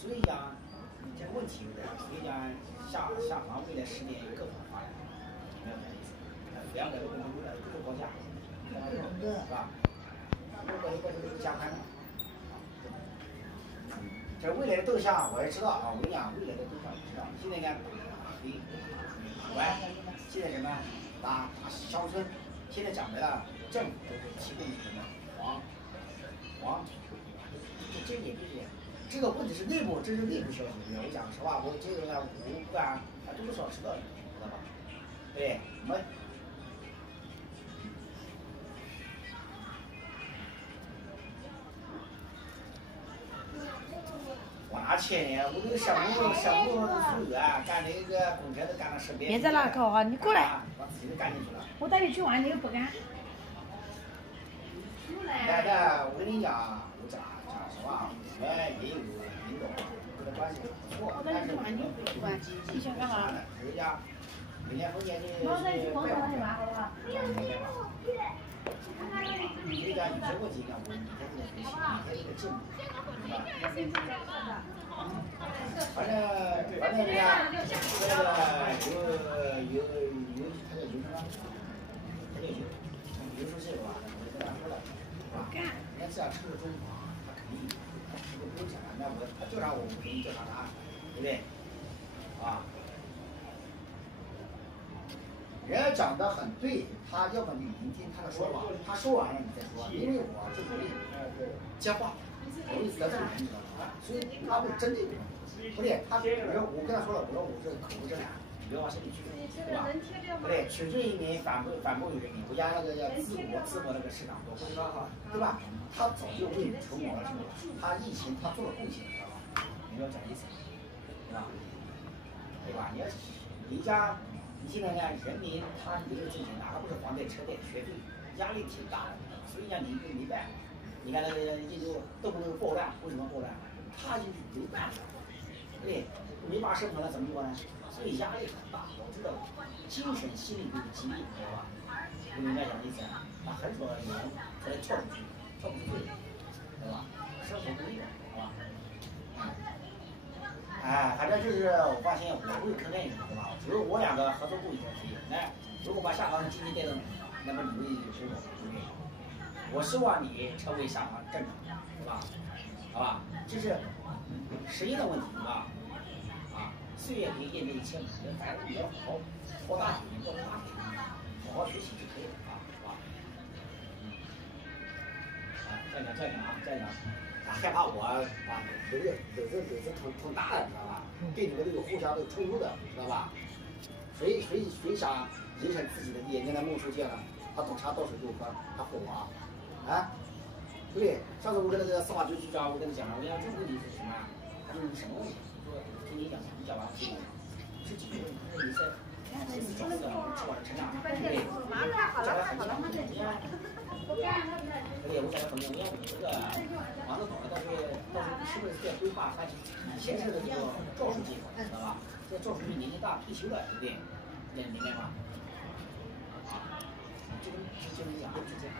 所以讲这个问题有点，所以讲下方未来10年有更好的发展，没有这意思。2个都不能为了都是国家，是吧？国家都加宽了。这未来的动向我也知道啊，我跟你讲，未来的动向我知道。现在呢，现在什么打乡村，现在讲白了，政府都是提供什么黄这也不是，这个不只是内部，这是内部消息。我讲实话，我这个呢，我不管，多多少知道，知道吧？对，我们。我拿钱呢，我这个项目组啊，干那个工程都干了10年。别在那靠哈，你过来。把自己都干进去了。我带你去玩，你又不敢。来，我跟你讲，我讲实话，我也有领导，跟他关系不错。我带你去玩，你不去玩，你想干嘛？人家每年逢年的。我带你去广场去玩，好不好？你讲有些问题讲，我每天都在学习，每天都在进步，是吧？反正你看，这个有他叫什么？他叫有出息了吧？我跟他说了，是吧？人家这样吃个中华，他肯定这个不用讲了，那他叫啥我给你叫啥答案，对不对？啊？人家讲的很对，他要么你聆听他的说法，他说完了你再说，因为我是容易接话，容易得罪人，你知道吗？所以他会针对你，不对，我跟他说了，我说我这口无遮拦，你不要往心里去，对吧？不对，取之于民，反哺于人民，国家那个要自我那个市场多，对吧？他早就为筹谋了什么？他疫情他做了贡献，知道吧？你要讲意思，对吧？对吧？你家。你现在呢，人民他没有挣钱，哪个不是房贷、车贷、学费，压力挺大的。所以讲你没办法，你看那个印度动不动爆弹，为什么爆弹？他就是没办法，对，没法生存了怎么做呢？所以压力很大，导致的精神心理的疾病，知道吧？你明白讲的意思？那很少人才能跳出去，跳不出去，知道吧？生活不易，好吧？哎，反正就是我发现我会看看你，对吧？只有我2个合作部一点可以。那如果把下方的经济带动，那么你会有收获，对不对？我希望你成为下方正常，是吧？好吧？这是实际的问题啊！岁月可以验证一切，反正你要好好抱大腿，抱大腿，好好学习就可以了啊，是吧？再讲。害怕我把篓子捅大了，知道吧？对你们都有互相都冲突的，知道吧？谁想影响自己的眼睛的孟书记呢？他懂啥到手就喝，他吼我啊，对不对？上次我跟那个司法局局长，我跟你讲了，我讲这个问题是什么？他说你什么问题？我说听你讲，你讲完听我讲，是几个问题？他说你是找的吃饱了撑大，对不对？讲了很长时间。对，我讲了很多，我这个房子搞了，到时候是不是在规划？他以前是那个赵书记，知道吧？这赵书记年纪大退休了，对不对？你明白吗？啊，就跟你讲，就这样。